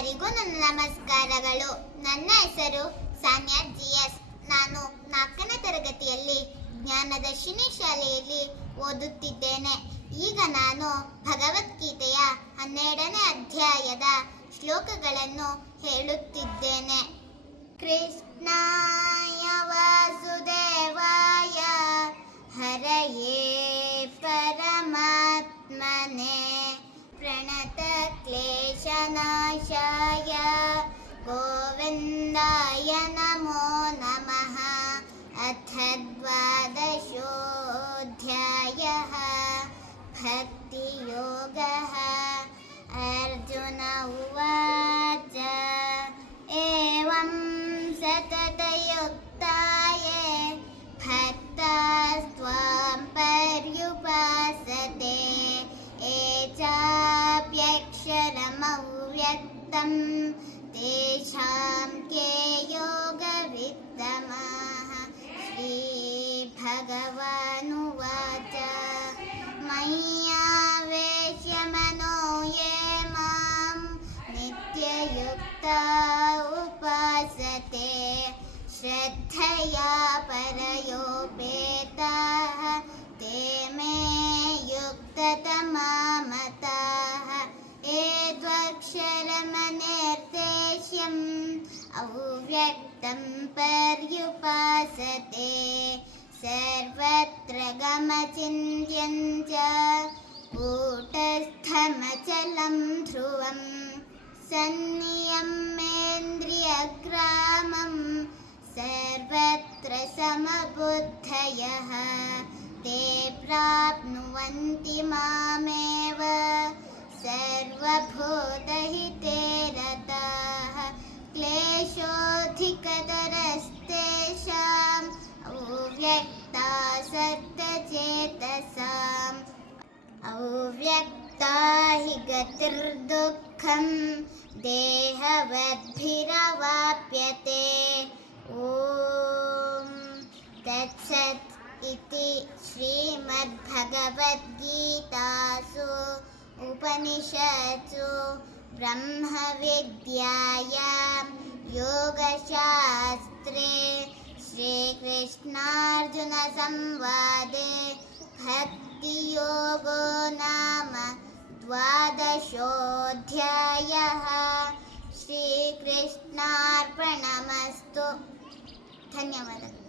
ಎಲ್ಲರಿಗೂ ನನ್ನ ನಮಸ್ಕಾರಗಳು. ನನ್ನ ಹೆಸರು ಸಾನ್ಯಾ GS. ನಾನು 4ನೇ ತರಗತಿಯಲ್ಲಿ ಜ್ಞಾನದರ್ಶಿನಿ ಶಾಲೆಯಲ್ಲಿ ಓದುತ್ತಿದ್ದೇನೆ. ಈಗ ನಾನು ಭಗವದ್ಗೀತೆಯ 12ನೇ ಅಧ್ಯಾಯದ ಶ್ಲೋಕಗಳನ್ನು ಹೇಳುತ್ತಿದ್ದೇನೆ. ಕೃಷ್ಣಾಯ ವಾಸುದೇವಾಯ ಹರಯೇ ಪರಮಾತ್ಮನೆ ಪ್ರಣತಕ್ಲೇಶನಾಶಾಯ ಗೋವಿಂದಾಯ ನಮೋ ನಮಃ. ಅಥ ದ್ವಾದಶೋऽಧ್ಯಾಯಃ ಭಕ್ತಿಯೋಗಃ. ಅರ್ಜುನ ಉವಾಚ ಏವಂ ಸತತಯುಕ್ತಾಯೇ ಭಕ್ತಾಸ್ತ್ವಾಂ ಪರ್ಯುಪಾಸತೆ ये चाप्यक्षरमव्यक्तं तेषां के योगवित्तमः. श्रीभगवानुवाच मय्यावेश्य मनो ये मां नित्ययुक्ता उपासते श्रद्धया परयोपेताः ते मे युक्ततमामताः. एत्वक्षरमनिर्देश्यम् अव्यक्तं पर्युपासते सर्वत्र गमचिन्त्यं च कूटस्थमचलं ध्रुवं सन्नियम्येन्द्रियग्रामं सर्वत्र समबुद्धयः ते प्राप्नुवन्ति मामेव सर्वभूतहिते रताः. क्लेशोऽधिकतरस्तेषाम् अव्यक्तासक्तचेतसाम्. अव्यक्ता हि गतिर्दुःखं देहवद्भिरवाप्यते. ॐ तत्सत् इति श्रीमद्भगवद्गीतासु उपनिषत्सु ब्रह्मविद्यायां योगशास्त्रे श्रीकृष्णार्जुनसंवादे भक्तियोगो नाम 12ोऽध्यायः. श्रीकृष्णार्पणमस्तु. ಧನ್ಯವಾದಗಳು.